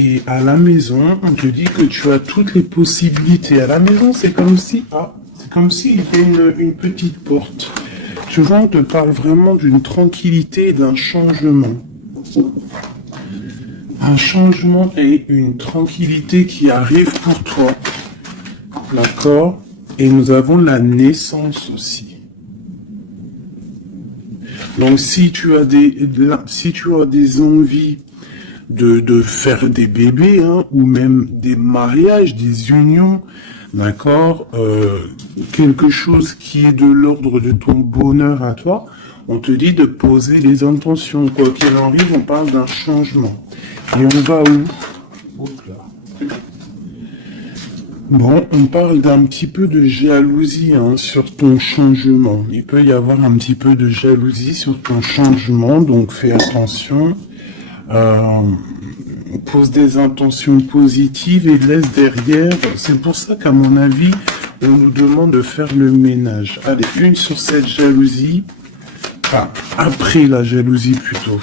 Et à la maison, on te dit que tu as toutes les possibilités. À la maison, c'est comme si, il y a une petite porte. Tu vois, on te parle vraiment d'une tranquillité et d'un changement. Un changement et une tranquillité qui arrive pour toi. D'accord? Et nous avons la naissance aussi. Donc, si tu as des envies de faire des bébés, hein, ou même des mariages, des unions, d'accord, quelque chose qui est de l'ordre de ton bonheur à toi, on te dit de poser les intentions. Quoi qu'il arrive, on parle d'un changement. Et on va où? Hop là. Bon, on parle d'un petit peu de jalousie, hein, sur ton changement. Il peut y avoir un petit peu de jalousie sur ton changement, donc fais attention. Pose des intentions positives et laisse derrière. C'est pour ça qu'à mon avis, on nous demande de faire le ménage. Allez, une sur cette jalousie. Enfin, après la jalousie plutôt.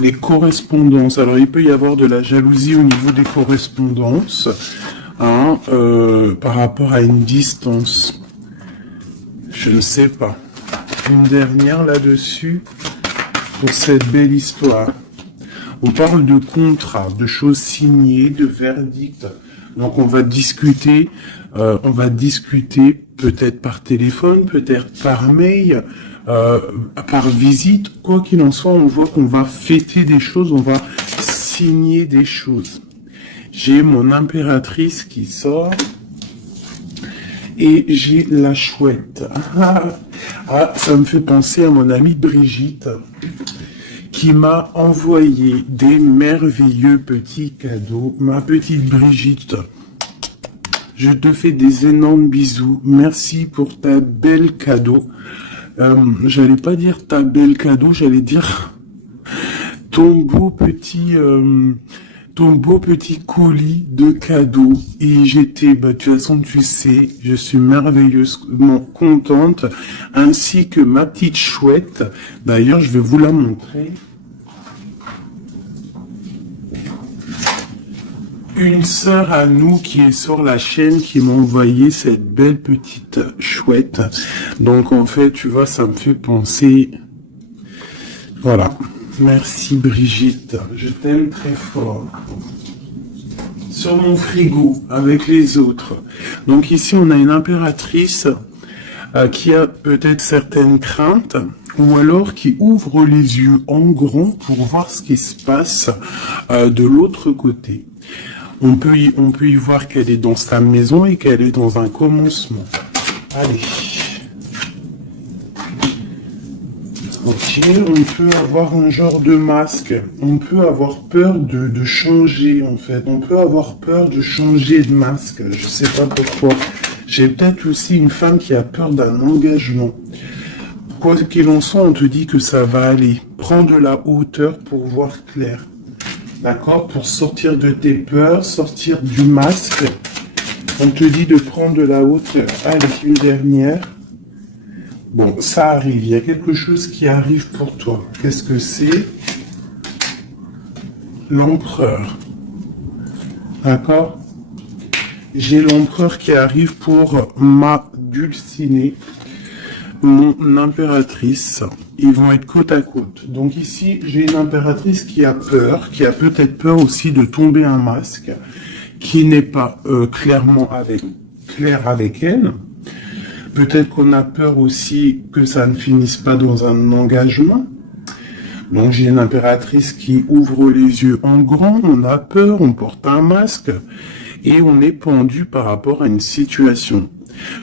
Les correspondances. Alors, il peut y avoir de la jalousie au niveau des correspondances, hein, par rapport à une distance. Je ne sais pas. Une dernière là-dessus pour cette belle histoire. On parle de contrat, de choses signées, de verdicts. Donc, on va discuter peut-être par téléphone, peut-être par mail, par visite. Quoi qu'il en soit, on voit qu'on va fêter des choses, on va signer des choses. J'ai mon impératrice qui sort et j'ai la chouette. Ça me fait penser à mon amie Brigitte qui m'a envoyé des merveilleux petits cadeaux. Ma petite Brigitte, je te fais des énormes bisous. Merci pour ta belle cadeau. J'allais pas dire ta belle cadeau, j'allais dire ton beau petit colis de cadeaux. Et j'étais, de toute façon, tu sais, je suis merveilleusement contente, ainsi que ma petite chouette. D'ailleurs, je vais vous la montrer. Une sœur à nous qui est sur la chaîne qui m'a envoyé cette belle petite chouette. Donc en fait, tu vois, ça me fait penser. Voilà. Merci Brigitte. Je t'aime très fort. Sur mon frigo, avec les autres. Donc ici, on a une impératrice qui a peut-être certaines craintes, ou alors qui ouvre les yeux en grand pour voir ce qui se passe de l'autre côté. On peut y voir qu'elle est dans sa maison et qu'elle est dans un commencement. Allez. Ok, on peut avoir un genre de masque. On peut avoir peur de changer, en fait. On peut avoir peur de changer de masque. Je sais pas pourquoi. J'ai peut-être aussi une femme qui a peur d'un engagement. Quoi qu'il en soit, on te dit que ça va aller. Prends de la hauteur pour voir clair. D'accord? Pour sortir de tes peurs, sortir du masque, on te dit de prendre de la hauteur. Allez, une dernière. Bon, ça arrive. Il y a quelque chose qui arrive pour toi. Qu'est-ce que c'est? L'empereur. D'accord? J'ai l'empereur qui arrive pour ma dulcinée, mon impératrice. Ils vont être côte à côte. Donc ici, j'ai une impératrice qui a peur, qui a peut-être peur aussi de tomber un masque, qui n'est pas clair avec elle. Peut-être qu'on a peur aussi que ça ne finisse pas dans un engagement. Donc j'ai une impératrice qui ouvre les yeux en grand, on a peur, on porte un masque, et on est pendu par rapport à une situation.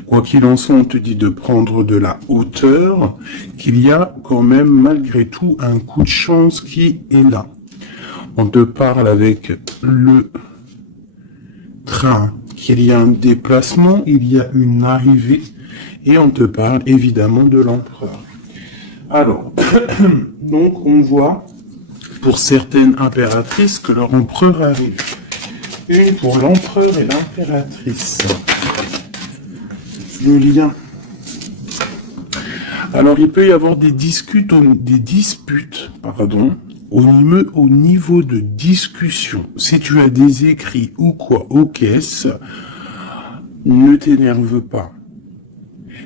Quoi qu'il en soit, on te dit de prendre de la hauteur, qu'il y a quand même malgré tout un coup de chance qui est là. On te parle avec le train, qu'il y a un déplacement, il y a une arrivée, et on te parle évidemment de l'empereur. Alors, donc on voit pour certaines impératrices que leur empereur arrive. Une pour l'empereur et l'impératrice. Le lien. Alors, il peut y avoir des disputes, au niveau de discussion, si tu as des écrits ou quoi aux caisses, ne t'énerve pas.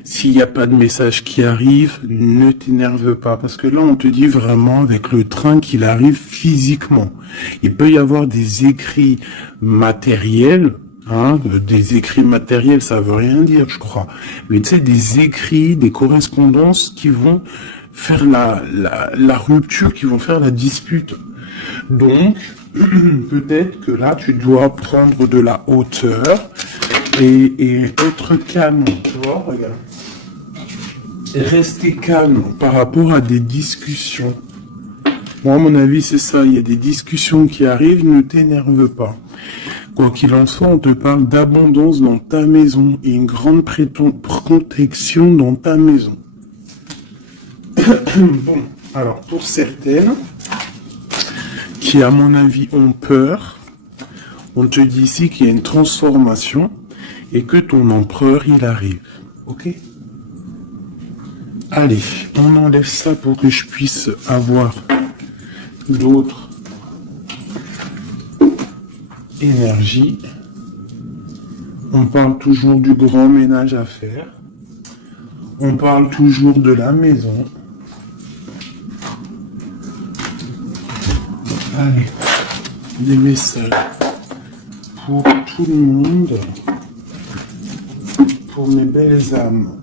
S'il n'y a pas de message qui arrive, ne t'énerve pas. Parce que là, on te dit vraiment avec le train qu'il arrive physiquement. Il peut y avoir des écrits matériels. Hein, des écrits matériels, ça veut rien dire, je crois. Mais tu sais, des écrits, des correspondances qui vont faire la rupture, qui vont faire la dispute. Donc, peut-être que là, tu dois prendre de la hauteur et être calme, tu vois, regarde. Et rester calme par rapport à des discussions. Moi, à mon avis, c'est ça. Il y a des discussions qui arrivent, ne t'énerve pas. Quoi qu'il en soit, on te parle d'abondance dans ta maison et une grande protection dans ta maison. Bon, alors pour certaines qui, à mon avis, ont peur, on te dit ici qu'il y a une transformation et que ton empereur, il arrive. Ok? Allez, on enlève ça pour que je puisse avoir d'autres énergies. On parle toujours du grand ménage à faire. On parle toujours de la maison. Allez, des messages pour tout le monde, pour mes belles âmes.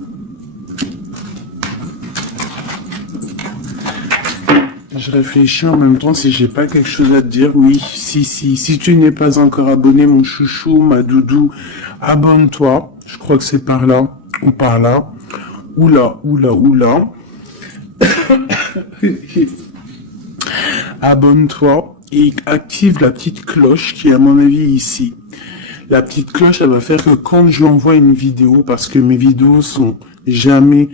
Je réfléchis en même temps si j'ai pas quelque chose à te dire. Oui, si tu n'es pas encore abonné, mon chouchou, ma doudou, abonne-toi. Je crois que c'est par là ou par là. Oula. Abonne-toi et active la petite cloche qui est à mon avis ici. La petite cloche, elle va faire que quand je envoie une vidéo, parce que mes vidéos sont jamais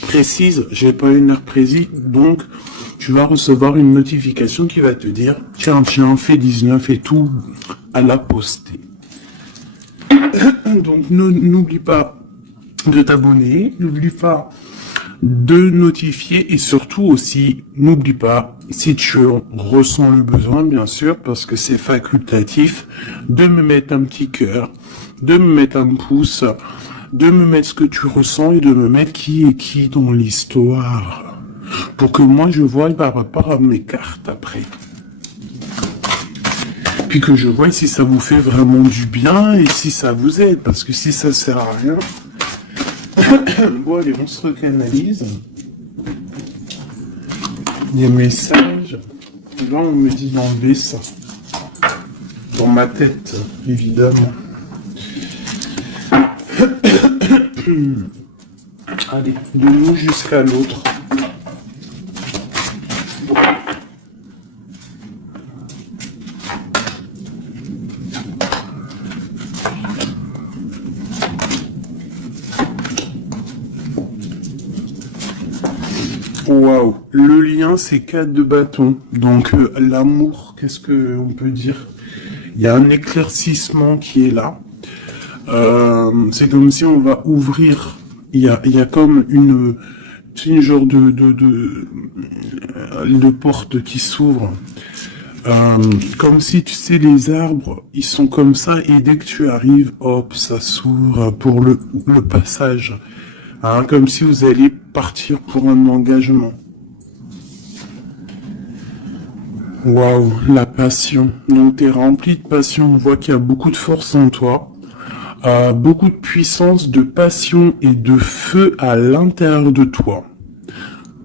précises, j'ai pas une heure précise, donc tu vas recevoir une notification qui va te dire tiens, fais 19 et tout à la poster. Donc n'oublie pas de t'abonner, n'oublie pas de notifier et surtout aussi, n'oublie pas, si tu ressens le besoin, bien sûr, parce que c'est facultatif, de me mettre un petit cœur, de me mettre un pouce, de me mettre ce que tu ressens et de me mettre qui est qui dans l'histoire. Pour que moi je voie par rapport à mes cartes après. Puis que je vois si ça vous fait vraiment du bien et si ça vous aide. Parce que si ça sert à rien... Bon allez, on se recanalise. Des messages. Et là on me dit d'enlever ça. Dans ma tête, évidemment. Allez, de nous jusqu'à l'autre. Waouh, le lien c'est 4 de bâton. Donc l'amour, qu'est-ce que on peut dire? Il y a un éclaircissement qui est là. C'est comme si on va ouvrir. Il y a comme une genre de porte qui s'ouvre. Comme si tu sais les arbres, ils sont comme ça et dès que tu arrives, hop, ça s'ouvre pour le passage. Hein, comme si vous alliez partir pour un engagement. Waouh, la passion. Donc tu es rempli de passion, on voit qu'il y a beaucoup de force en toi. Beaucoup de puissance, de passion et de feu à l'intérieur de toi.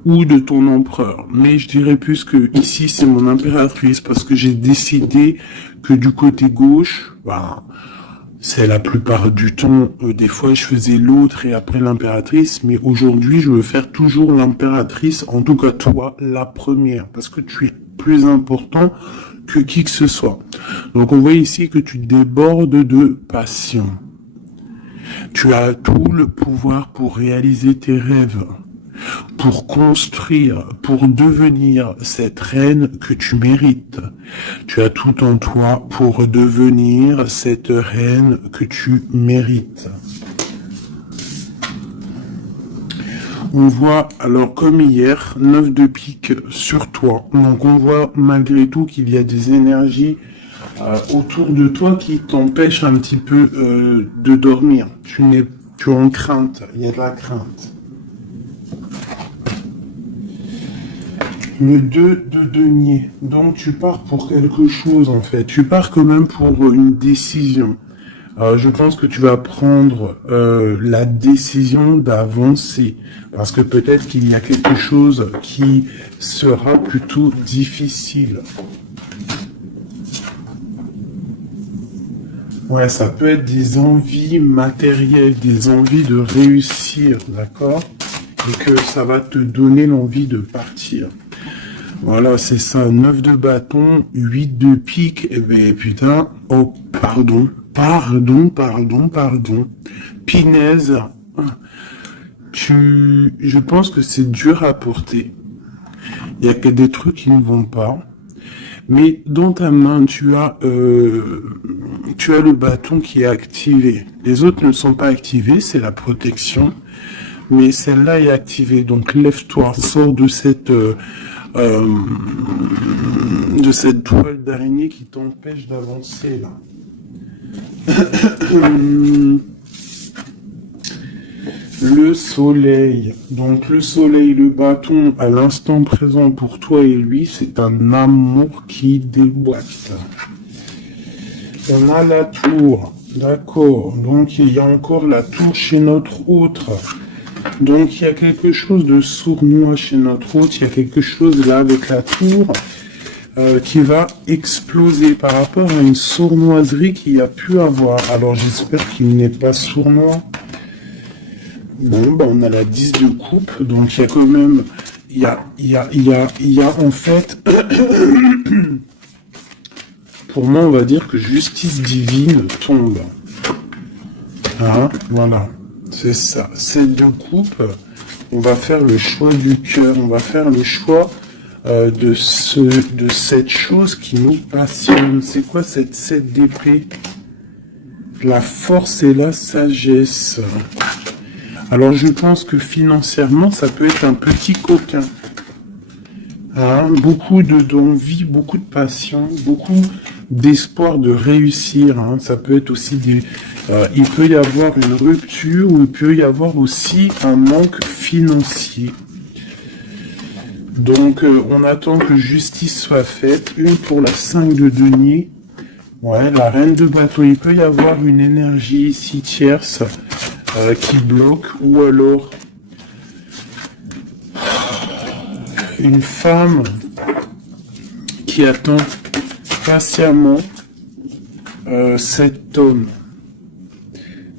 Ou de ton empereur. Mais je dirais plus que ici c'est mon impératrice parce que j'ai décidé que du côté gauche, c'est la plupart du temps, des fois je faisais l'autre et après l'impératrice, mais aujourd'hui je veux faire toujours l'impératrice, en tout cas toi, la première, parce que tu es plus important que qui que ce soit. Donc on voit ici que tu débordes de passion. Tu as tout le pouvoir pour réaliser tes rêves, pour construire, pour devenir cette reine que tu mérites. Tu as tout en toi pour devenir cette reine que tu mérites. On voit, alors comme hier, 9 de pique sur toi. Donc on voit malgré tout qu'il y a des énergies autour de toi qui t'empêchent un petit peu de dormir. Tu es en crainte, il y a de la crainte. Le 2 de denier. Donc tu pars pour quelque chose en fait. Tu pars quand même pour une décision. Je pense que tu vas prendre la décision d'avancer. Parce que peut-être qu'il y a quelque chose qui sera plutôt difficile. Ouais, ça peut être des envies matérielles, des envies de réussir, d'accord? Et que ça va te donner l'envie de partir. Voilà, c'est ça, 9 de bâton, 8 de pique, et ben putain, oh, pardon, Pinaise, je pense que c'est dur à porter. Il y a que des trucs qui ne vont pas. Mais dans ta main, tu as le bâton qui est activé. Les autres ne sont pas activés, c'est la protection. Mais celle-là est activée. Donc lève-toi, sors de cette toile d'araignée qui t'empêche d'avancer là. Le soleil. Donc le soleil, le bâton, à l'instant présent pour toi et lui, c'est un amour qui déboîte. On a la tour. D'accord. Donc il y a encore la tour chez notre autre. Donc il y a quelque chose de sournois chez notre autre. Il y a quelque chose là avec la tour qui va exploser par rapport à une sournoiserie qu'il y a pu avoir. Alors j'espère qu'il n'est pas sournois. Bon, ben on a la 10 de coupe, donc il y a quand même, il y a en fait, pour moi on va dire que justice divine tombe. Hein, voilà, c'est ça, 7 de coupe, on va faire le choix du cœur, on va faire le choix de cette chose qui nous passionne. C'est quoi cette 7 d'épée? La force et la sagesse. Alors je pense que financièrement, ça peut être un petit coquin. Hein, beaucoup d'envie, beaucoup de passion, beaucoup d'espoir de réussir. Hein. Ça peut être aussi il peut y avoir une rupture ou il peut y avoir aussi un manque financier. Donc on attend que justice soit faite. Une pour la 5 de denier. Ouais, la reine de bateau. Il peut y avoir une énergie ici tierce. Qui bloque, ou alors une femme qui attend patiemment cet homme.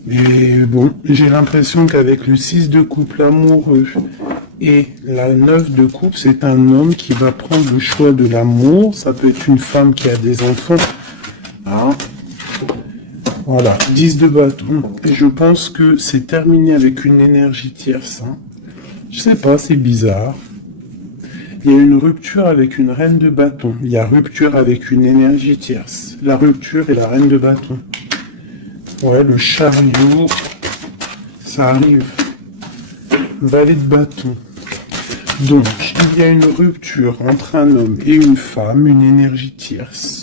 Et bon, j'ai l'impression qu'avec le 6 de coupe, l'amoureux, et la 9 de coupe, c'est un homme qui va prendre le choix de l'amour. Ça peut être une femme qui a des enfants. Hein? Voilà, 10 de bâton. Et je pense que c'est terminé avec une énergie tierce. Hein. Je sais pas, c'est bizarre. Il y a une rupture avec une reine de bâton. Il y a rupture avec une énergie tierce. La rupture et la reine de bâton. Ouais, le chariot, ça arrive. Valet de bâton. Donc, il y a une rupture entre un homme et une femme, une énergie tierce.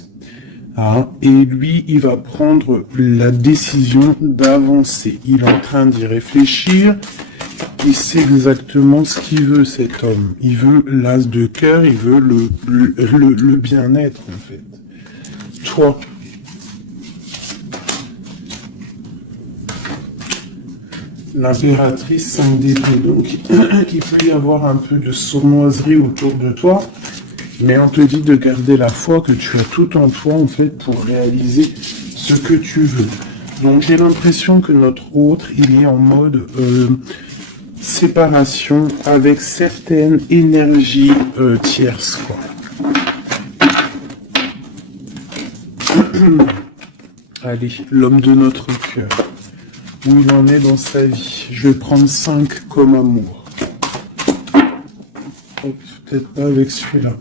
Ah, et lui, il va prendre la décision d'avancer. Il est en train d'y réfléchir. Il sait exactement ce qu'il veut, cet homme. Il veut l'as de cœur, il veut le bien-être, en fait. Toi. L'impératrice 5 d'épée. Donc, il peut y avoir un peu de sournoiserie autour de toi. Mais on te dit de garder la foi, que tu as tout en toi, en fait, pour réaliser ce que tu veux. Donc, j'ai l'impression que notre autre, il est en mode séparation avec certaines énergies tierces, quoi. Allez, l'homme de notre cœur. Où il en est dans sa vie. Je vais prendre 5 comme amour. Oh, peut-être pas avec celui-là.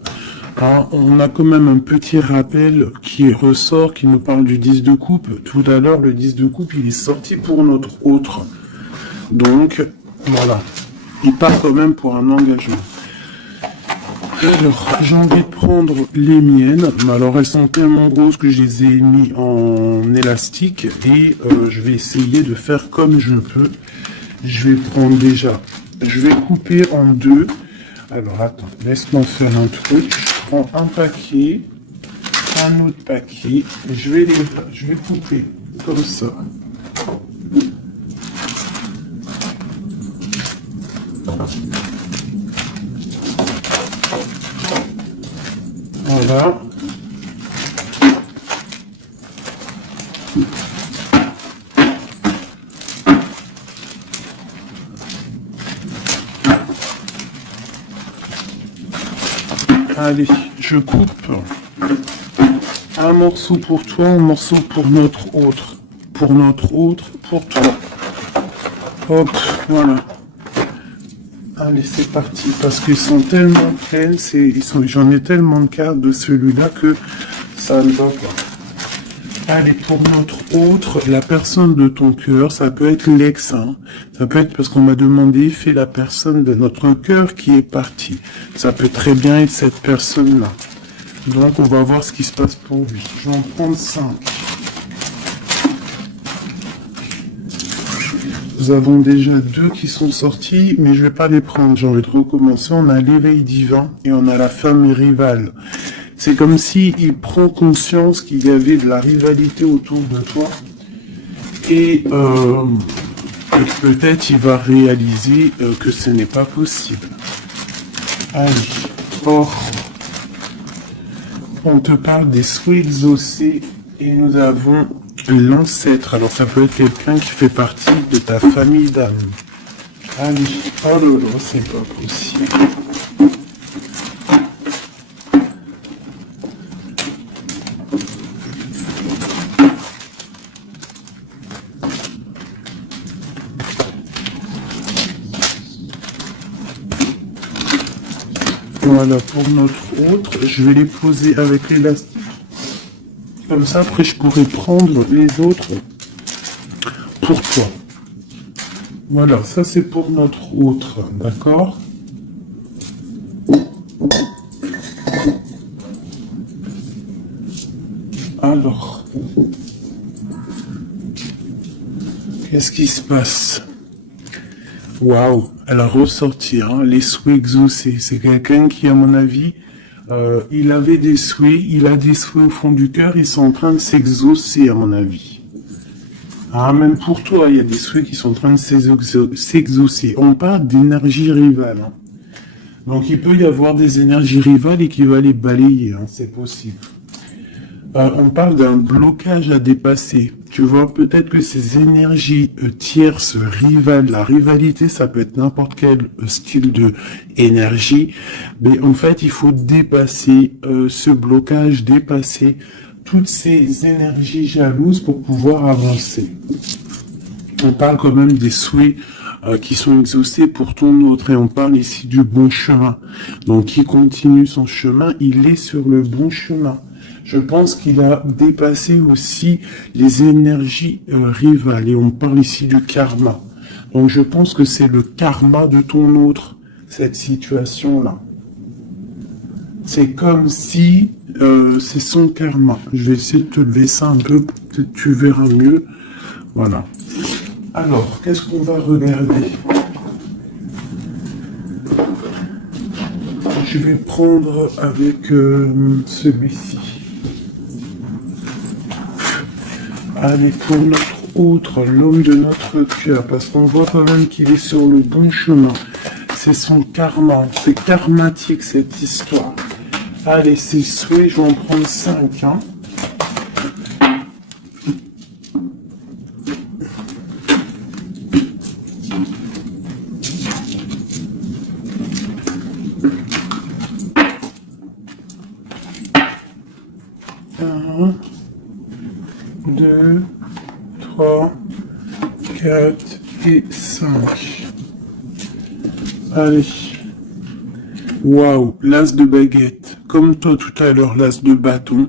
Ah, on a quand même un petit rappel qui ressort, qui nous parle du 10 de coupe. Tout à l'heure, le 10 de coupe, il est sorti pour notre autre. Donc, voilà. il part quand même pour un engagement. Alors, j'ai envie de prendre les miennes, mais alors elles sont tellement grosses que je les ai mis en élastique et je vais essayer de faire comme je peux. Je vais prendre déjà, je vais couper en deux. Alors attends, laisse-moi faire un truc. Je prends un paquet, un autre paquet, je vais couper comme ça. Voilà. Allez, je coupe un morceau pour toi, un morceau pour notre autre. Pour notre autre, pour toi. Hop, voilà. Allez, c'est parti, parce qu'ils sont tellement pleines, j'en ai tellement de cartes de celui-là que ça ne va pas. Allez, pour notre autre, la personne de ton cœur, ça peut être l'ex, hein. Ça peut être parce qu'on m'a demandé, fais la personne de notre cœur qui est partie. Ça peut très bien être cette personne-là. Donc, on va voir ce qui se passe pour lui. Je vais en prendre 5. Nous avons déjà 2 qui sont sortis, mais je vais pas les prendre. J'ai envie de recommencer. On a l'éveil divin et on a la femme rivale. C'est comme si il prend conscience qu'il y avait de la rivalité autour de toi et peut-être il va réaliser que ce n'est pas possible. Allez, or, on te parle des souhaits exaucés et nous avons l'ancêtre. Alors ça peut être quelqu'un qui fait partie de ta famille d'âme. Allez, oh là là, c'est pas possible. Voilà, pour notre autre, je vais les poser avec l'élastique. Comme ça, après, je pourrai prendre les autres pour toi. Voilà, ça c'est pour notre autre, d'accord? Alors, qu'est-ce qui se passe? Waouh, elle a ressorti, hein, les souhaits exaucés. C'est quelqu'un qui, à mon avis, il avait des souhaits, il a des souhaits au fond du cœur, ils sont en train de s'exaucer, à mon avis. Ah, même pour toi, il y a des souhaits qui sont en train de s'exaucer. On parle d'énergie rivale. Hein. Donc, il peut y avoir des énergies rivales et qui va les balayer, hein, c'est possible. On parle d'un blocage à dépasser. Tu vois, peut-être que ces énergies tierces, rivales, la rivalité, ça peut être n'importe quel style de énergie, mais en fait, il faut dépasser ce blocage, dépasser toutes ces énergies jalouses pour pouvoir avancer. On parle quand même des souhaits qui sont exaucés pour ton autre, et on parle ici du bon chemin. Donc, qui continue son chemin, il est sur le bon chemin. Je pense qu'il a dépassé aussi les énergies rivales, et on parle ici du karma. Donc je pense que c'est le karma de ton autre, cette situation-là. C'est comme si c'est son karma. Je vais essayer de te lever ça un peu, peut-être tu verras mieux. Voilà. Alors, qu'est-ce qu'on va regarder? Je vais prendre avec celui-ci. Allez, pour notre autre, l'homme de notre cœur, parce qu'on voit quand même qu'il est sur le bon chemin. C'est son karma, c'est karmatique cette histoire. Allez, c'est souhait, je vais en prendre 5. Hein. Un, 2, 3, 4 et 5. Allez. Waouh, l'as de baguette. Comme toi tout à l'heure, l'as de bâton.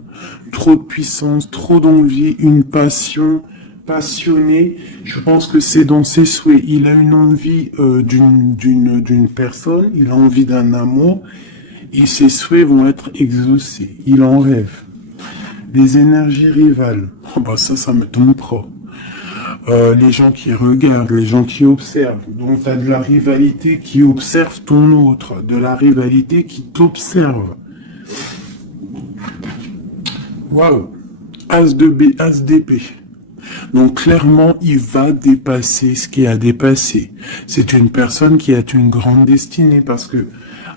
Trop de puissance, trop d'envie, une passion passionné. Je pense que c'est dans ses souhaits. Il a une envie d'une personne, il a envie d'un amour, et ses souhaits vont être exaucés. Il en rêve. Les énergies rivales, oh bah ça me tombe pas. Les gens qui regardent, les gens qui observent. Donc, tu as de la rivalité qui observe ton autre, de la rivalité qui t'observe. Waouh! As de B, As d'épée. Donc, clairement, il va dépasser ce qui a dépassé. C'est une personne qui a une grande destinée parce que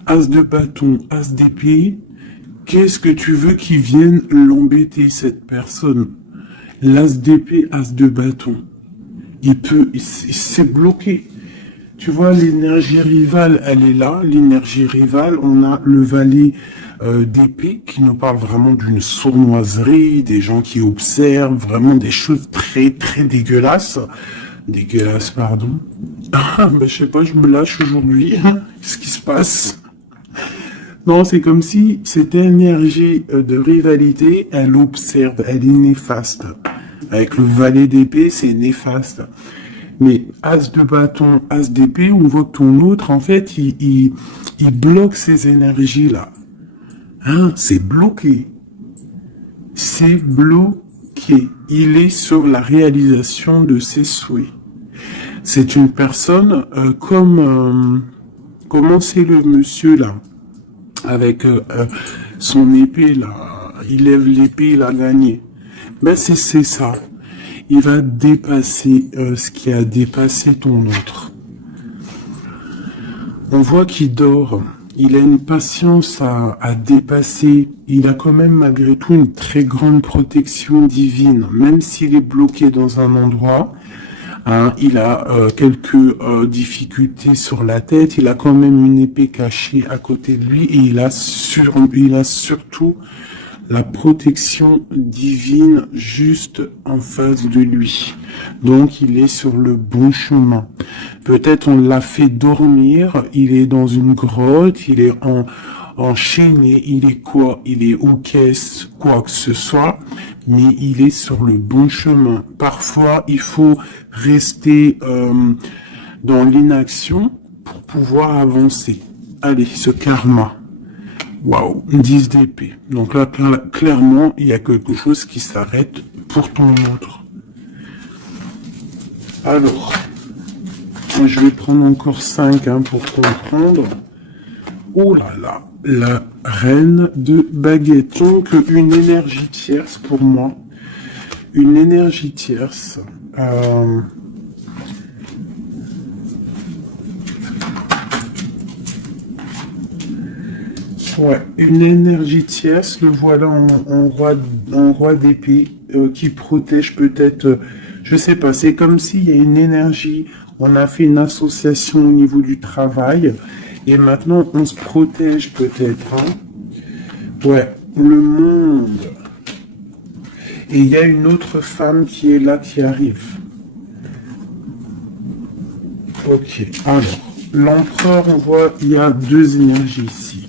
As de bâton, As d'épée, qu'est-ce que tu veux qu'il vienne l'embêter, cette personne? L'As d'épée, As de bâton. Il s'est bloqué. Tu vois, l'énergie rivale, elle est là. L'énergie rivale, on a le valet d'épée qui nous parle vraiment d'une sournoiserie, des gens qui observent vraiment des choses très, très dégueulasses. Dégueulasses, pardon. Ah, ben, je sais pas, je me lâche aujourd'hui. Qu'est-ce qui se passe? Non, c'est comme si cette énergie de rivalité, elle observe, elle est néfaste. Avec le valet d'épée, c'est néfaste. Mais As de bâton, As d'épée, on voit que ton autre, en fait, il bloque ces énergies-là. Hein, c'est bloqué. C'est bloqué. Il est sur la réalisation de ses souhaits. C'est une personne comment c'est le monsieur là, avec son épée là, il lève l'épée, il a gagné. Ben c'est ça. Il va dépasser ce qui a dépassé ton autre. On voit qu'il dort. Il a une patience à dépasser. Il a quand même malgré tout une très grande protection divine. Même s'il est bloqué dans un endroit, hein, il a quelques difficultés sur la tête. Il a quand même une épée cachée à côté de lui. Et il a surtout la protection divine juste en face de lui. Donc, il est sur le bon chemin. Peut-être on l'a fait dormir, il est dans une grotte, il est enchaîné, il est quoi? Il est aux caisses, quoi que ce soit, mais il est sur le bon chemin. Parfois, il faut rester dans l'inaction pour pouvoir avancer. Allez, ce karma. Waouh, 10 d'épée. Donc là, clairement, il y a quelque chose qui s'arrête pour ton autre. Alors, je vais prendre encore 5 pour comprendre. Oh là là, la reine de baguette. Donc, une énergie tierce pour moi. Une énergie tierce. Ouais, une énergie tierce, le voilà en roi d'épée qui protège peut-être, je sais pas, c'est comme s'il y a une énergie, on a fait une association au niveau du travail et maintenant on se protège peut-être. Hein. Ouais, le monde. Et il y a une autre femme qui est là, qui arrive. Ok, alors, l'empereur, on voit, il y a 2 énergies ici.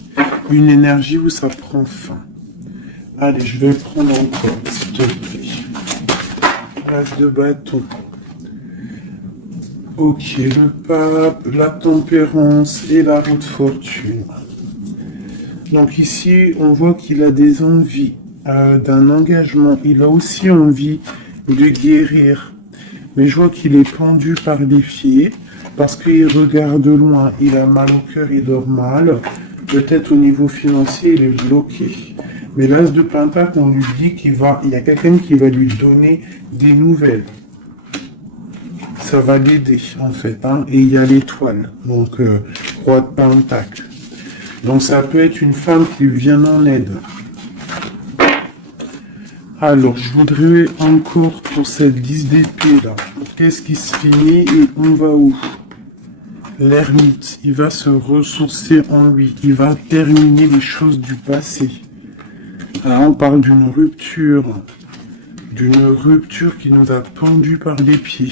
Une énergie où ça prend fin. Allez, je vais prendre encore, s'il te plaît. L'as de bâton. Ok, le pape, la tempérance et la roue de fortune. Donc ici, on voit qu'il a des envies d'un engagement. Il a aussi envie de guérir. Mais je vois qu'il est pendu par les pieds parce qu'il regarde loin. Il a mal au cœur, il dort mal. Peut-être au niveau financier, il est bloqué. Mais l'as de pentacle, on lui dit il y a quelqu'un qui va lui donner des nouvelles. Ça va l'aider, en fait. Hein. Et il y a l'étoile, donc roi de pentacle. Donc ça peut être une femme qui lui vient en aide. Alors, je voudrais encore pour cette 10 d'épée là. Qu'est-ce qui se finit et on va où? L'ermite, il va se ressourcer en lui, il va terminer les choses du passé. Là, on parle d'une rupture qui nous a pendu par les pieds.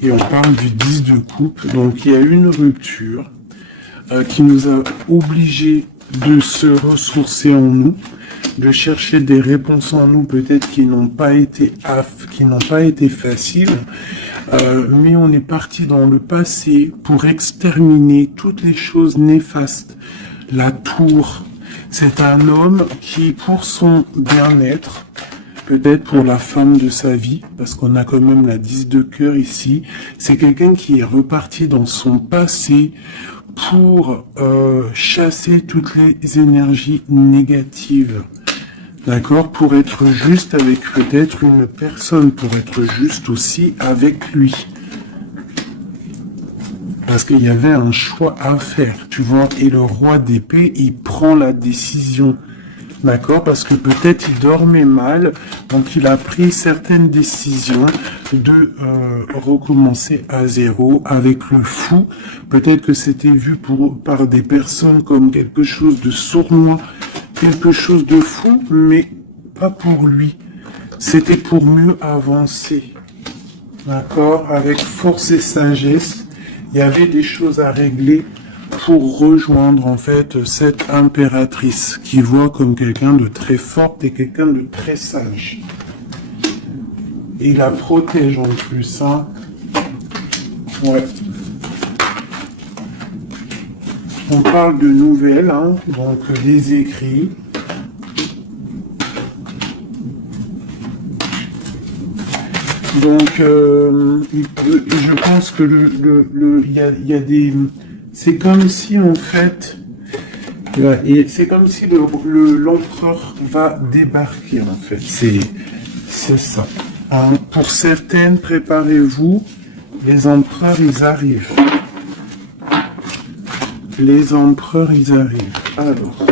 Et on parle du 10 de coupe, donc il y a une rupture qui nous a obligés de se ressourcer en nous. de chercher des réponses en nous, peut-être qui n'ont pas été faciles, mais on est parti dans le passé pour exterminer toutes les choses néfastes. La tour, c'est un homme qui, pour son bien-être, peut-être pour la femme de sa vie, parce qu'on a quand même la 10 de cœur ici, c'est quelqu'un qui est reparti dans son passé pour chasser toutes les énergies négatives. D'accord? Pour être juste avec peut-être une personne, pour être juste aussi avec lui. Parce qu'il y avait un choix à faire, tu vois. Et le roi d'épée, il prend la décision. D'accord? Parce que peut-être il dormait mal, donc il a pris certaines décisions de recommencer à zéro avec le fou. Peut-être que c'était vu par des personnes comme quelque chose de sournois, quelque chose de fou, mais pas pour lui. C'était pour mieux avancer. D'accord? Avec force et sagesse, il y avait des choses à régler pour rejoindre en fait cette impératrice qui voit comme quelqu'un de très forte et quelqu'un de très sage. Et il la protège en plus, hein. Ouais. On parle de nouvelles, hein, donc des écrits. Donc, je pense que il y a des, c'est comme si en fait, et c'est comme si l'empereur va débarquer en fait. C'est ça. Hein, pour certaines, préparez-vous, les empereurs ils arrivent. Les empereurs ils arrivent. Alors.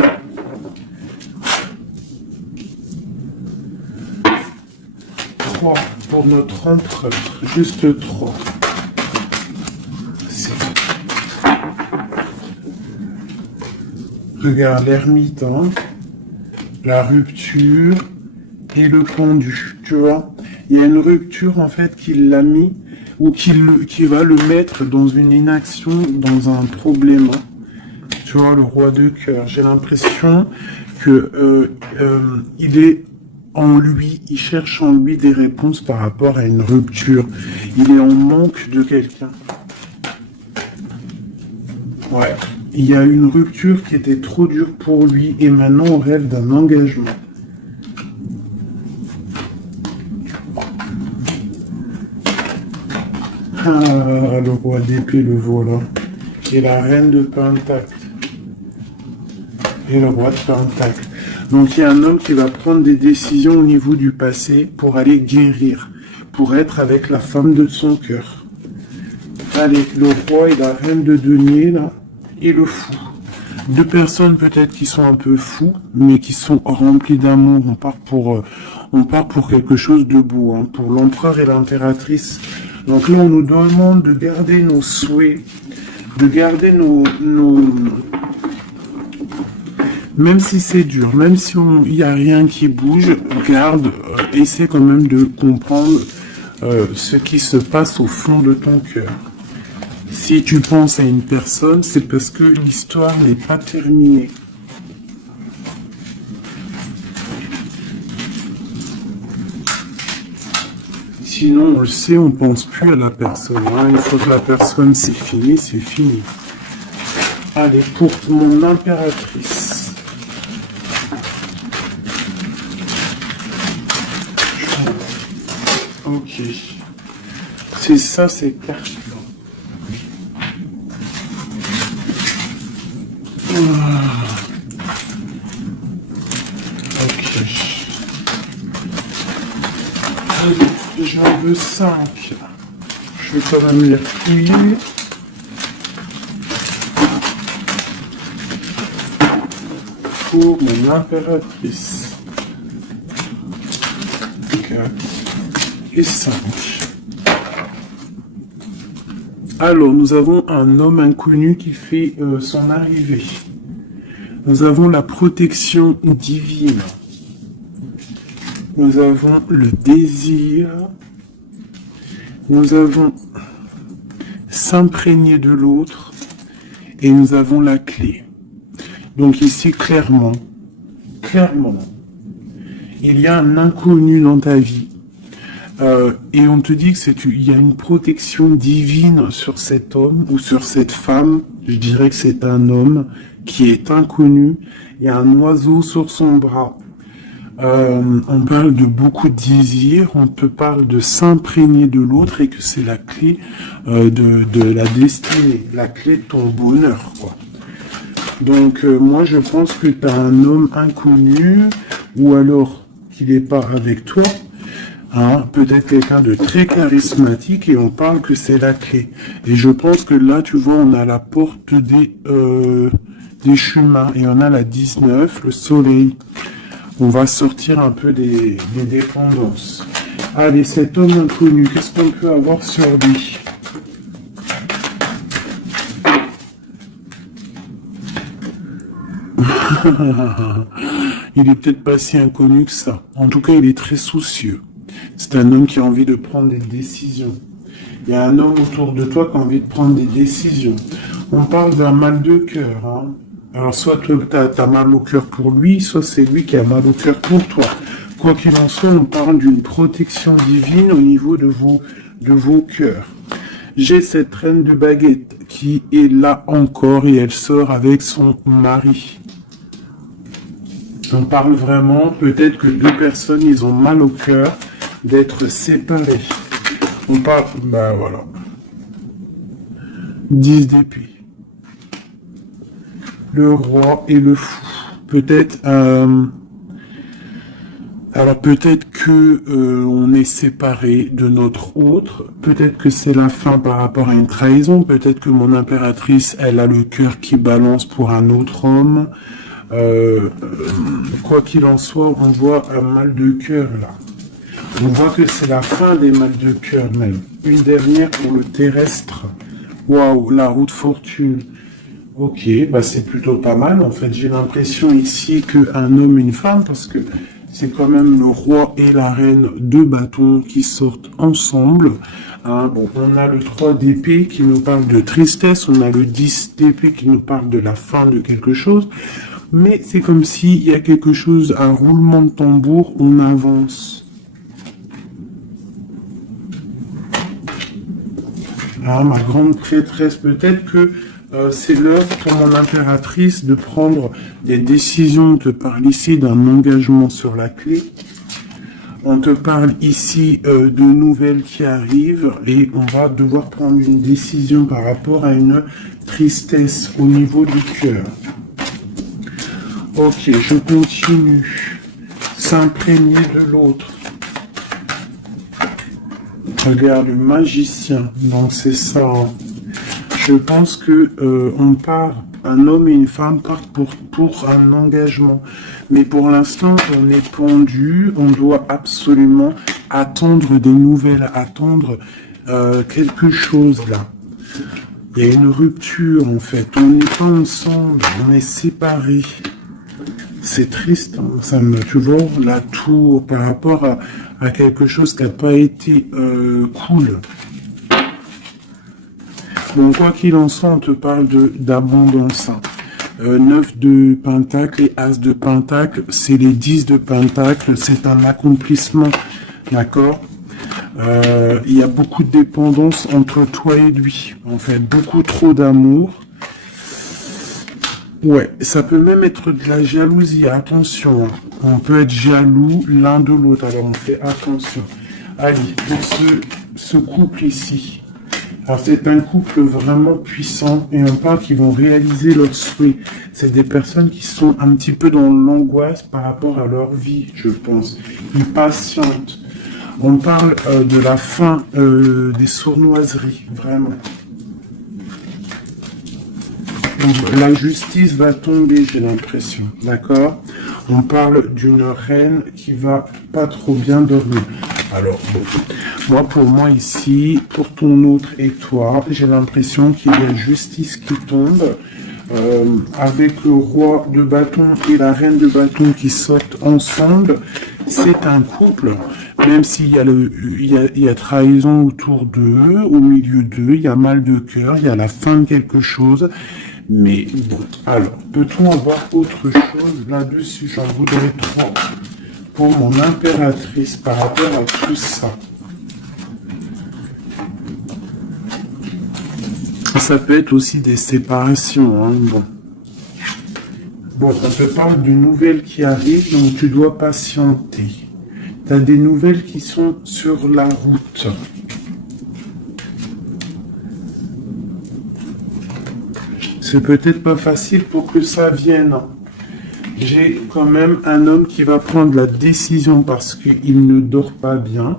Pour notre empereur, juste 3. Regarde l'ermite, hein, la rupture et le pendu, tu vois. Il y a une rupture en fait qui l'a mis ou qui va le mettre dans une inaction, dans un problème. Tu vois, le roi de cœur. J'ai l'impression que il est en lui, il cherche en lui des réponses par rapport à une rupture. Il est en manque de quelqu'un. Ouais. Il y a une rupture qui était trop dure pour lui et maintenant on rêve d'un engagement. Ah, le roi d'épée, le voilà. Et la reine de Pentacle. Et le roi de Pentacle. Donc il y a un homme qui va prendre des décisions au niveau du passé pour aller guérir, pour être avec la femme de son cœur. Allez, le roi et la reine de denier, là, et le fou. Deux personnes peut-être qui sont un peu fous, mais qui sont remplies d'amour. On part pour quelque chose de beau, hein, pour l'empereur et l'impératrice. Donc là, on nous demande de garder nos souhaits, de garder même si c'est dur, même si il n'y a rien qui bouge, garde, essaie quand même de comprendre ce qui se passe au fond de ton cœur. Si tu penses à une personne, c'est parce que l'histoire n'est pas terminée. Sinon, on le sait, on pense plus à la personne. Hein. Une fois que la personne c'est fini, c'est fini. Allez, pour mon impératrice. Ok. C'est ça, c'est carte. Ok. Allez, j'en veux 5. Je vais quand même les fouiller. Pour mon impératrice. 4 et 5. Alors, nous avons un homme inconnu qui fait son arrivée. Nous avons la protection divine. Nous avons le désir. Nous avons s'imprégner de l'autre. Et nous avons la clé. Donc ici, clairement, il y a un inconnu dans ta vie. Et on te dit que il y a une protection divine sur cet homme ou sur cette femme. Je dirais que c'est un homme qui est inconnu. Il y a un oiseau sur son bras. On parle de beaucoup de désirs, on te parle de s'imprégner de l'autre et que c'est la clé de la destinée, la clé de ton bonheur, quoi. Donc moi je pense que tu as un homme inconnu ou alors qu'il n'est pas avec toi, hein, peut-être quelqu'un de très charismatique et on parle que c'est la clé. Et je pense que là tu vois on a la porte des chemins et on a la 19, le soleil. On va sortir un peu des dépendances. Allez, cet homme inconnu, qu'est-ce qu'on peut avoir sur lui? Il est peut-être pas si inconnu que ça. En tout cas, il est très soucieux. C'est un homme qui a envie de prendre des décisions. Il y a un homme autour de toi qui a envie de prendre des décisions. On parle d'un mal de cœur, hein. Alors, soit tu as mal au cœur pour lui, soit c'est lui qui a mal au cœur pour toi. Quoi qu'il en soit, on parle d'une protection divine au niveau de vos cœurs. J'ai cette reine de baguette qui est là encore et elle sort avec son mari. On parle vraiment, peut-être que deux personnes, ils ont mal au cœur d'être séparés. On parle, bah voilà. 10 d'épée. Le roi et le fou. Peut-être, alors peut-être que on est séparé de notre autre. Peut-être que c'est la fin par rapport à une trahison. Peut-être que mon impératrice, elle a le cœur qui balance pour un autre homme. Quoi qu'il en soit, on voit un mal de cœur là. On voit que c'est la fin des mal de cœur même. Une dernière pour le terrestre. Waouh, la roue de fortune. Ok, bah c'est plutôt pas mal. En fait, j'ai l'impression ici qu'un homme et une femme, parce que c'est quand même le roi et la reine, deux bâtons qui sortent ensemble. Hein, bon, on a le 3 d'épée qui nous parle de tristesse, on a le 10 d'épée qui nous parle de la fin de quelque chose. Mais c'est comme s'il y a quelque chose, un roulement de tambour, on avance. Ah, ma grande prêtresse, peut-être que c'est l'heure pour mon impératrice de prendre des décisions. On te parle ici d'un engagement sur la clé. On te parle ici de nouvelles qui arrivent et on va devoir prendre une décision par rapport à une tristesse au niveau du cœur. Ok, je continue. S'imprégner de l'autre. Regarde, le magicien. Donc c'est ça. Hein. Je pense que on part, un homme et une femme partent pour un engagement. Mais pour l'instant, on est pendu, on doit absolument attendre des nouvelles, attendre quelque chose là. Il y a une rupture en fait, on n'est pas ensemble, on est séparés. C'est triste, hein. Ça me, tu vois, la tour par rapport à quelque chose qui n'a pas été cool. Bon, quoi qu'il en soit, on te parle d'abondance. 9 de pentacle et as de pentacle, c'est les 10 de pentacle, c'est un accomplissement, d'accord. Il y a beaucoup de dépendance entre toi et lui, en fait, beaucoup trop d'amour. Ouais, ça peut même être de la jalousie, attention, on peut être jaloux l'un de l'autre, alors on fait attention. Allez, pour ce couple ici, alors c'est un couple vraiment puissant et on parle qu'ils vont réaliser leurs souhaits. C'est des personnes qui sont un petit peu dans l'angoisse par rapport à leur vie, je pense. Ils patientent. On parle de la fin des sournoiseries, vraiment. Donc, la justice va tomber, j'ai l'impression, d'accord? On parle d'une reine qui va pas trop bien dormir. Alors, bon, pour moi ici, pour ton autre et toi, j'ai l'impression qu'il y a justice qui tombe, avec le roi de bâton et la reine de bâton qui sortent ensemble. C'est un couple, même s'il y a il y a trahison autour d'eux, au milieu d'eux, il y a mal de cœur, il y a la fin de quelque chose. Mais bon, alors, peut-on avoir autre chose là-dessus? J'en voudrais trois. pour mon impératrice par rapport à tout ça. Ça peut être aussi des séparations, hein, bon. Bon, on te parle d'une nouvelle qui arrive, donc tu dois patienter. Tu as des nouvelles qui sont sur la route. C'est peut-être pas facile pour que ça vienne. J'ai quand même un homme qui va prendre la décision parce qu'il ne dort pas bien.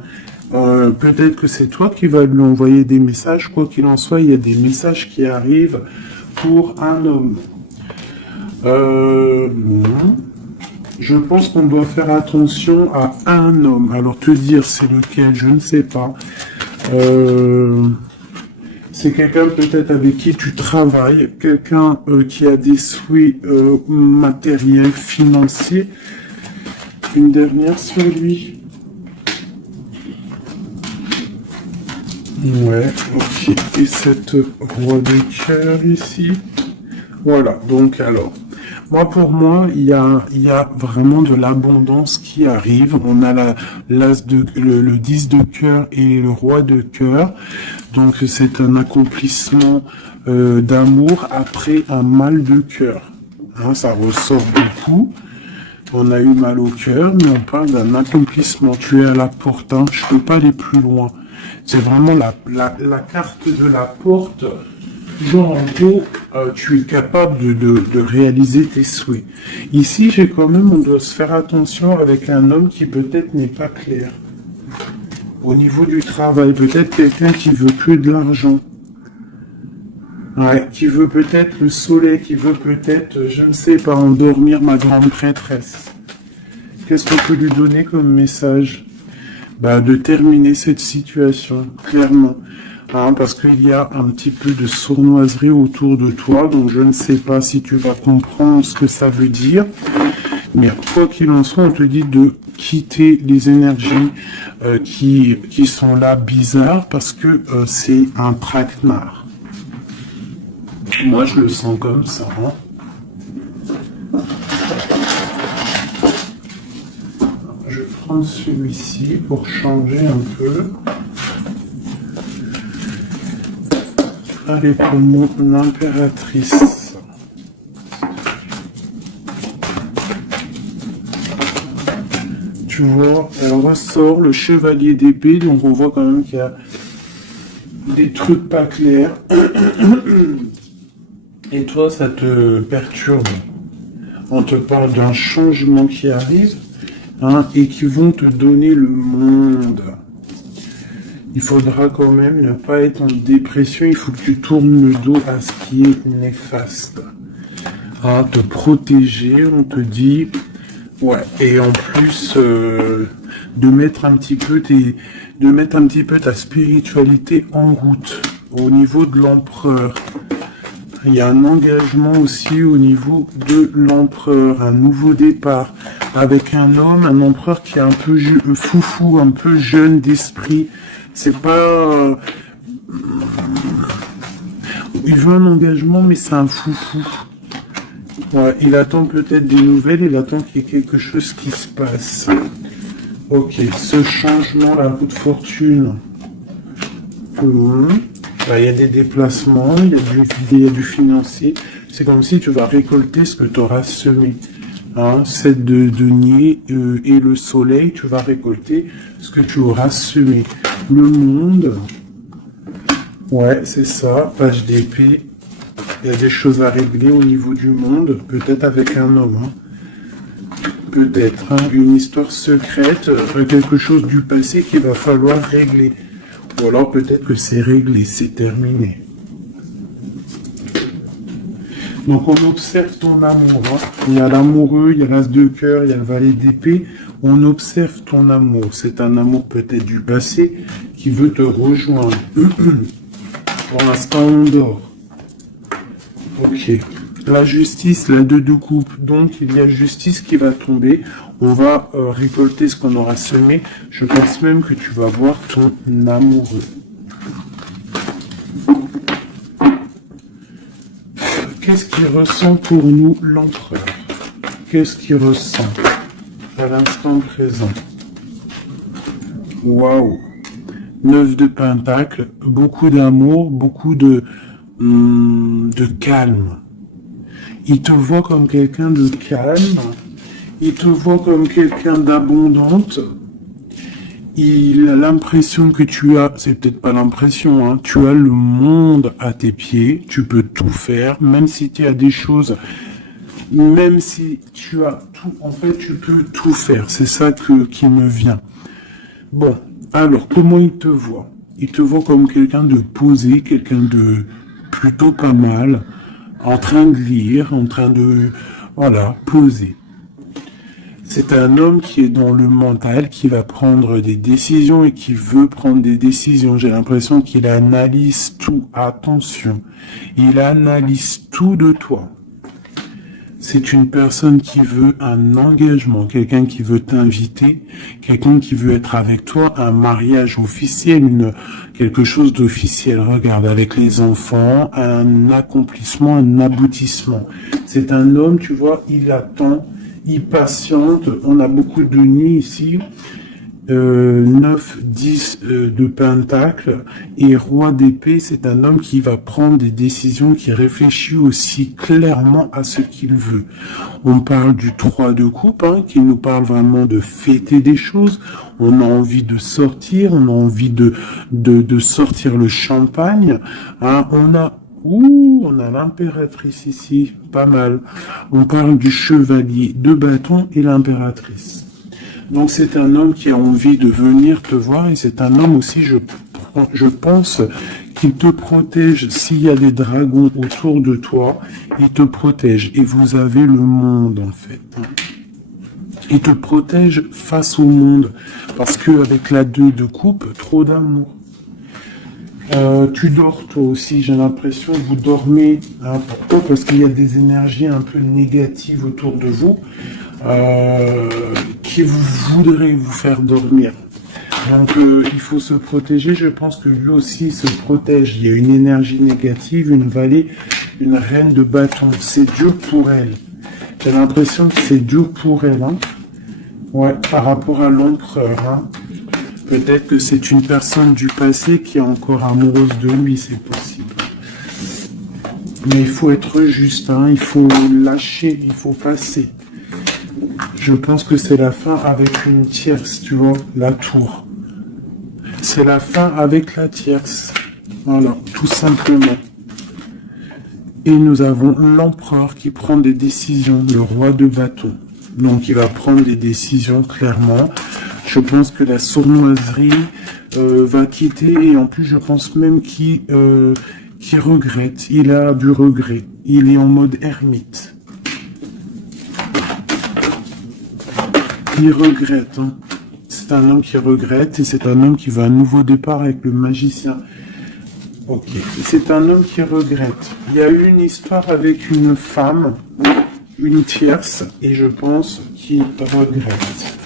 Peut-être que c'est toi qui vas lui envoyer des messages. Quoi qu'il en soit, il y a des messages qui arrivent pour un homme. Je pense qu'on doit faire attention à un homme. Alors te dire c'est lequel, je ne sais pas. C'est quelqu'un peut-être avec qui tu travailles, quelqu'un qui a des souhaits matériels, financiers. Une dernière sur lui. Ouais, ok. Et cette roi de cœur ici. Voilà, donc alors. Pour moi, il y a vraiment de l'abondance qui arrive. On a le 10 de cœur et le roi de cœur. Donc, c'est un accomplissement d'amour après un mal de cœur. Hein, ça ressort beaucoup. On a eu mal au cœur, mais on parle d'un accomplissement. Tu es à la porte, hein. Je peux pas aller plus loin. C'est vraiment la carte de la porte. Genre, en gros, tu es capable de réaliser tes souhaits. Ici, j'ai quand même, on doit se faire attention avec un homme qui peut-être n'est pas clair. Au niveau du travail, peut-être quelqu'un qui veut que de l'argent. Ouais, qui veut peut-être le soleil, qui veut peut-être, je ne sais pas, endormir ma grande prêtresse. Qu'est-ce qu'on peut lui donner comme message? De terminer cette situation, clairement. Hein, parce qu'il y a un petit peu de sournoiserie autour de toi, donc je ne sais pas si tu vas comprendre ce que ça veut dire. Mais quoi qu'il en soit, on te dit de quitter les énergies qui sont là bizarres, parce que c'est un traquenard. Moi, je le sens comme ça. Hein. Je vais prendre celui-ci pour changer un peu. Allez, pour mon impératrice. Tu vois, elle ressort le chevalier d'épée, donc on voit quand même qu'il y a des trucs pas clairs. Et toi, ça te perturbe. On te parle d'un changement qui arrive, hein, et qui vont te donner le monde. Il faudra quand même ne pas être en dépression, il faut que tu tournes le dos à ce qui est néfaste. Hein, te protéger, on te dit, ouais, et en plus de mettre un petit peu ta spiritualité en route au niveau de l'empereur. Il y a un engagement aussi au niveau de l'empereur, un nouveau départ avec un homme, un empereur qui est un peu foufou, un peu jeune d'esprit. C'est pas... il veut un engagement, mais c'est un foufou. Ouais, il attend peut-être des nouvelles, il attend qu'il y ait quelque chose qui se passe. Ok, ce changement, la roue de fortune. Il y a des déplacements, il y a du financier. C'est comme si tu vas récolter ce que tu auras semé. Hein, c'est de denier et le soleil, tu vas récolter ce que tu auras semé. Le monde, ouais, c'est ça, page d'épée. Il y a des choses à régler au niveau du monde, peut-être avec un homme. Hein. Peut-être, hein, une histoire secrète, quelque chose du passé qu'il va falloir régler. Ou alors peut-être que c'est réglé, c'est terminé. Donc on observe ton amour. Hein. Il y a l'amoureux, il y a l'as de cœur, il y a le valet d'épée. On observe ton amour. C'est un amour peut-être du passé qui veut te rejoindre. Pour l'instant, on dort. Ok. La justice, la 2 de coupe. Donc il y a justice qui va tomber. On va récolter ce qu'on aura semé. Je pense même que tu vas voir ton amoureux. Qu'est-ce qu'il ressent pour nous, l'empereur? Qu'est-ce qu'il ressent? à l'instant présent. Waouh. 9 de Pentacle, beaucoup d'amour, beaucoup de calme. Il te voit comme quelqu'un de calme, il te voit comme quelqu'un d'abondante. Il a l'impression que tu as, c'est peut-être pas l'impression, hein, tu as le monde à tes pieds, tu peux tout faire, même si tu as des choses, même si tu as tout, en fait, tu peux tout faire. C'est ça qui me vient. Bon, alors, comment il te voit? Il te voit comme quelqu'un de posé, quelqu'un de plutôt pas mal, en train de lire, en train de, voilà, poser. C'est un homme qui est dans le mental, qui va prendre des décisions et qui veut prendre des décisions. J'ai l'impression qu'il analyse tout. Attention, il analyse tout de toi. C'est une personne qui veut un engagement, quelqu'un qui veut t'inviter, quelqu'un qui veut être avec toi, un mariage officiel, quelque chose d'officiel. Regarde, avec les enfants, un accomplissement, un aboutissement. C'est un homme, tu vois, il attend, il patiente. On a beaucoup de nids ici. 9, 10 de Pentacle et Roi d'épée, c'est un homme qui va prendre des décisions, qui réfléchit aussi clairement à ce qu'il veut. On parle du 3 de coupe, hein, qui nous parle vraiment de fêter des choses. On a envie de sortir, on a envie de sortir le champagne. Hein, on a l'impératrice ici, pas mal. On parle du chevalier de bâton et l'impératrice. Donc c'est un homme qui a envie de venir te voir et c'est un homme aussi, je pense, qu'il te protège. S'il y a des dragons autour de toi, il te protège. Et vous avez le monde en fait. Il te protège face au monde. Parce qu'avec la 2 de coupe, trop d'amour. Tu dors toi aussi, j'ai l'impression que vous dormez. Hein, pourquoi? Parce qu'il y a des énergies un peu négatives autour de vous. Qui voudrait vous faire dormir. Donc il faut se protéger. Je pense que lui aussi se protège. Il y a une énergie négative, une vallée, une reine de bâton. C'est dur pour elle. J'ai l'impression que c'est dur pour elle. Hein. Ouais, par rapport à l'empereur. Hein. Peut-être que c'est une personne du passé qui est encore amoureuse de lui, c'est possible. Mais il faut être juste. Hein. Il faut lâcher, il faut passer. Je pense que c'est la fin avec une tierce, tu vois, la tour. C'est la fin avec la tierce. Voilà, tout simplement. Et nous avons l'empereur qui prend des décisions, le roi de bâton. Donc il va prendre des décisions clairement. Je pense que la sournoiserie va quitter et en plus je pense même qu'il regrette. Il a du regret. Il est en mode ermite. Il regrette. Hein. C'est un homme qui regrette et c'est un homme qui veut un nouveau départ avec le magicien. Ok. C'est un homme qui regrette. Il y a eu une histoire avec une femme, une tierce, et je pense qu'il regrette.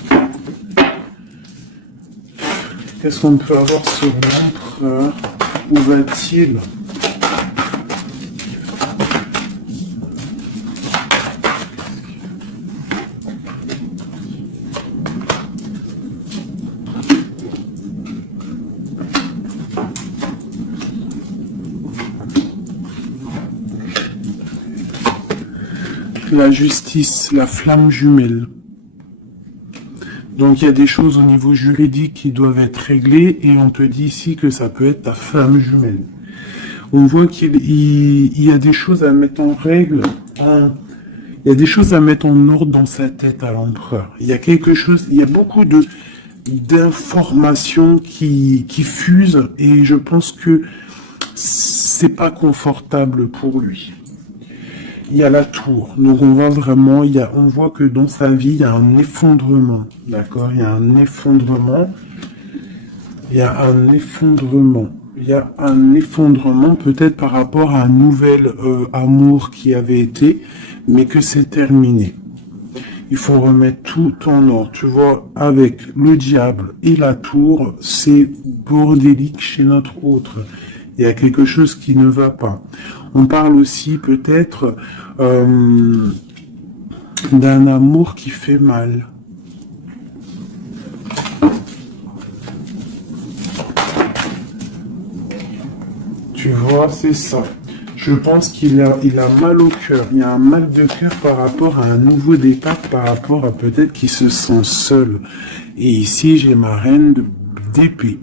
Qu'est-ce qu'on peut avoir sur l'empereur? Où va-t-il? La justice, la flamme jumelle. Donc il y a des choses au niveau juridique qui doivent être réglées et on te dit ici que ça peut être ta flamme jumelle. On voit qu'il y a des choses à mettre en règle, il y a des choses à mettre en ordre dans sa tête à l'empereur. Il y a quelque chose, il y a beaucoup d'informations qui fusent et je pense que c'est pas confortable pour lui. Il y a la tour, donc on voit vraiment, on voit que dans sa vie, il y a un effondrement, d'accord? Il y a un effondrement, il y a un effondrement, il y a un effondrement peut-être par rapport à un nouvel amour qui avait été, mais que c'est terminé. Il faut remettre tout en ordre, tu vois, avec le diable et la tour, c'est bordélique chez notre autre. Il y a quelque chose qui ne va pas. On parle aussi peut-être d'un amour qui fait mal. vois, c'est ça. Je pense qu'il a mal au cœur. Il y a un mal de cœur par rapport à un nouveau départ, par rapport à peut-être qu'il se sent seul. Et ici, j'ai ma reine d'épée.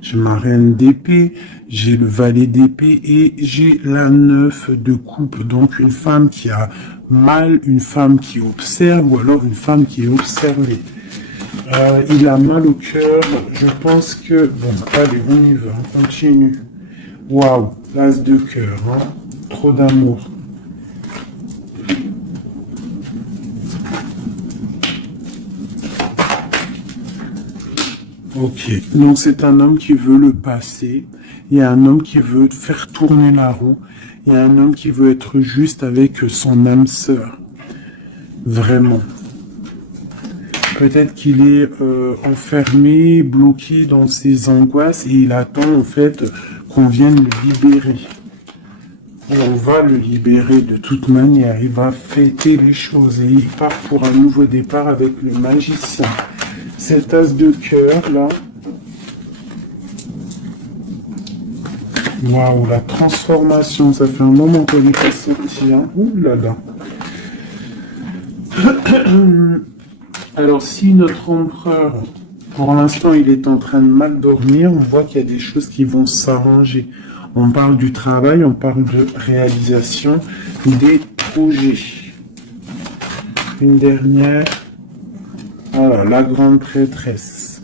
J'ai ma reine d'épée, j'ai le valet d'épée et j'ai la 9 de coupe. Donc une femme qui a mal, une femme qui observe ou alors une femme qui est observée. Il a mal au cœur. Je pense que... Bon, allez, on y va, on continue. Waouh, l'as de cœur, hein. Trop d'amour. Ok, donc c'est un homme qui veut le passé, il y a un homme qui veut faire tourner la roue, il y a un homme qui veut être juste avec son âme sœur. Vraiment. Peut-être qu'il est enfermé, bloqué dans ses angoisses et il attend en fait qu'on vienne le libérer. Et on va le libérer de toute manière, il va fêter les choses et il part pour un nouveau départ avec le magicien. Cet as de cœur là, waouh, la transformation, ça fait un moment qu'on n'est pas sorti, hein. Ouh là là. Alors si notre empereur, pour l'instant il est en train de mal dormir, on voit qu'il y a des choses qui vont s'arranger. On parle du travail, on parle de réalisation des projets. Une dernière. Voilà, la grande prêtresse.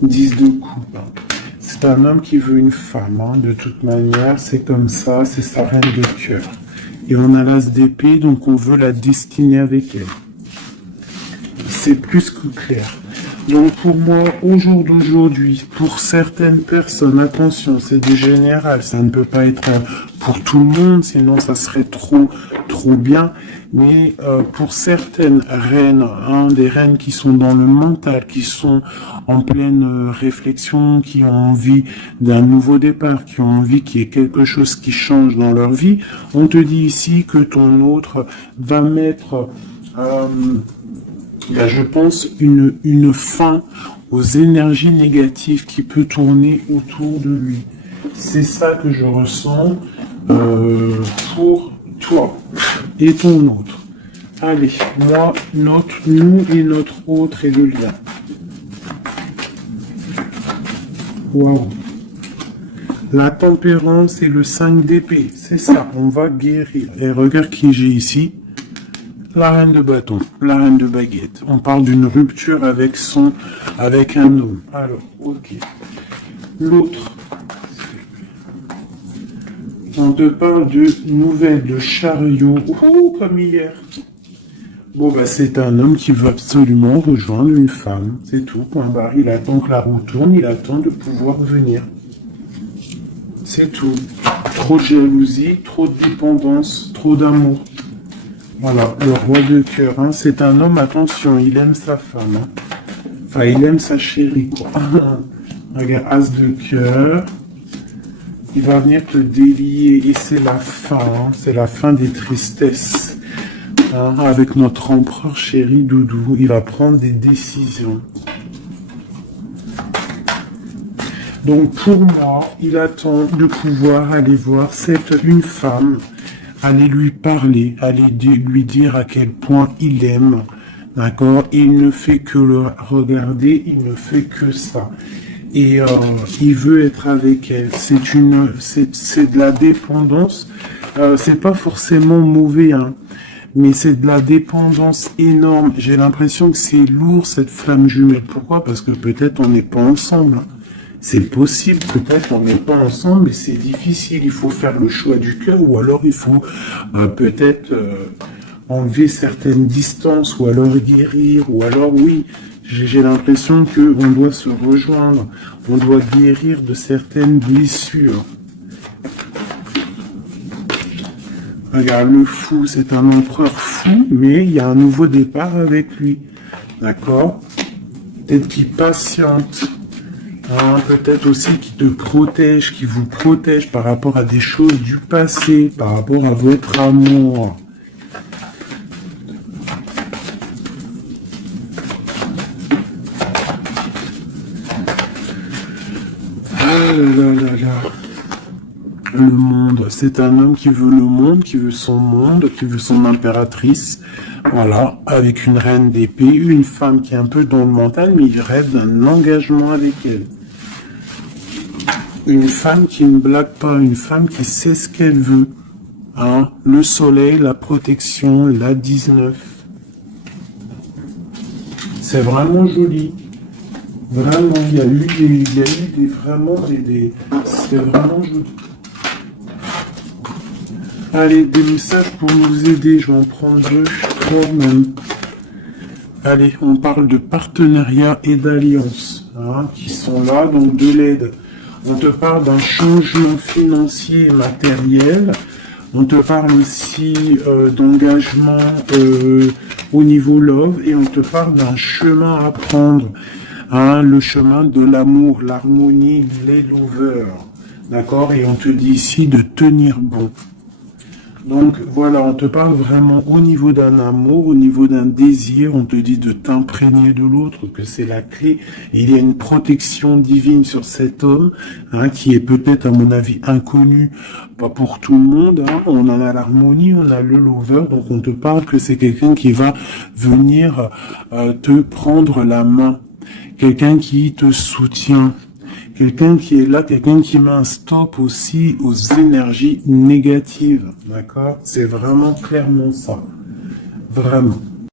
Dix de coupe. C'est un homme qui veut une femme, hein, de toute manière. C'est comme ça, c'est sa reine de cœur. Et on a l'as d'épée, donc on veut la destiner avec elle. C'est plus que clair. Donc pour moi, au jour d'aujourd'hui, pour certaines personnes, attention, c'est du général, ça ne peut pas être pour tout le monde, sinon ça serait trop bien. Mais pour certaines reines, hein, des reines qui sont dans le mental, qui sont en pleine réflexion, qui ont envie d'un nouveau départ, qui ont envie qu'il y ait quelque chose qui change dans leur vie, on te dit ici que ton autre va mettre... il y a, je pense, une fin aux énergies négatives qui peut tourner autour de lui. C'est ça que je ressens pour toi et ton autre. Allez, moi, nous et notre autre et le lien. Waouh. La tempérance et le 5 d'épée, c'est ça, on va guérir. Et regarde qui j'ai ici. La reine de bâton, la reine de baguette. On parle d'une rupture avec un homme. Alors, ok. L'autre. On te parle de nouvelles de chariot. Oh, comme hier. Bon, bah, c'est un homme qui veut absolument rejoindre une femme. C'est tout, point barre. Il attend que la roue tourne, il attend de pouvoir venir. C'est tout. Trop de jalousie, trop de dépendance, trop d'amour. Voilà, le roi de cœur, hein, c'est un homme, attention, il aime sa femme. Hein. Enfin, il aime sa chérie, quoi. Regarde, as de cœur. Il va venir te délier et c'est la fin, hein, c'est la fin des tristesses. Hein, avec notre empereur chéri Doudou, il va prendre des décisions. Donc pour moi, il attend de pouvoir aller voir une femme, aller lui parler, aller lui dire à quel point il aime, d'accord? Il ne fait que le regarder, il ne fait que ça. Et il veut être avec elle. C'est de la dépendance. C'est pas forcément mauvais, hein, mais c'est de la dépendance énorme. J'ai l'impression que c'est lourd cette flamme jumelle. Pourquoi? Parce que peut-être on n'est pas ensemble. Hein. C'est possible, peut-être on n'est pas ensemble et c'est difficile, il faut faire le choix du cœur ou alors il faut peut-être enlever certaines distances ou alors guérir ou alors oui, j'ai l'impression qu'on doit se rejoindre, on doit guérir de certaines blessures. Regarde, le fou, c'est un empereur fou, mais il y a un nouveau départ avec lui, d'accord? Peut-être qu'il patiente. Hein, peut-être aussi qui te protège, qui vous protège par rapport à des choses du passé, par rapport à votre amour. là là là. Le monde, c'est un homme qui veut le monde, qui veut son monde, qui veut son impératrice. Voilà, avec une reine d'épée, une femme qui est un peu dans le mental, mais il rêve d'un engagement avec elle. Une femme qui ne blague pas, une femme qui sait ce qu'elle veut. Hein, le soleil, la protection, la 19. C'est vraiment joli. Vraiment, il y a eu c'est vraiment joli. Allez, des messages pour nous aider, je vais en prendre 2, 3 même. Allez, on parle de partenariat et d'alliance, hein, qui sont là, donc de l'aide. On te parle d'un changement financier et matériel. On te parle aussi d'engagement au niveau love, et on te parle d'un chemin à prendre, hein, le chemin de l'amour, l'harmonie, les lovers, d'accord? Et on te dit ici de tenir bon. Donc voilà, on te parle vraiment au niveau d'un amour, au niveau d'un désir, on te dit de t'imprégner de l'autre, que c'est la clé. Il y a une protection divine sur cet homme, hein, qui est peut-être à mon avis inconnu, pas pour tout le monde. Hein. On en a l'harmonie, on a le lover, donc on te parle que c'est quelqu'un qui va venir te prendre la main, quelqu'un qui te soutient. Quelqu'un qui est là, quelqu'un qui met un stop aussi aux énergies négatives, d'accord? C'est vraiment clairement ça, vraiment.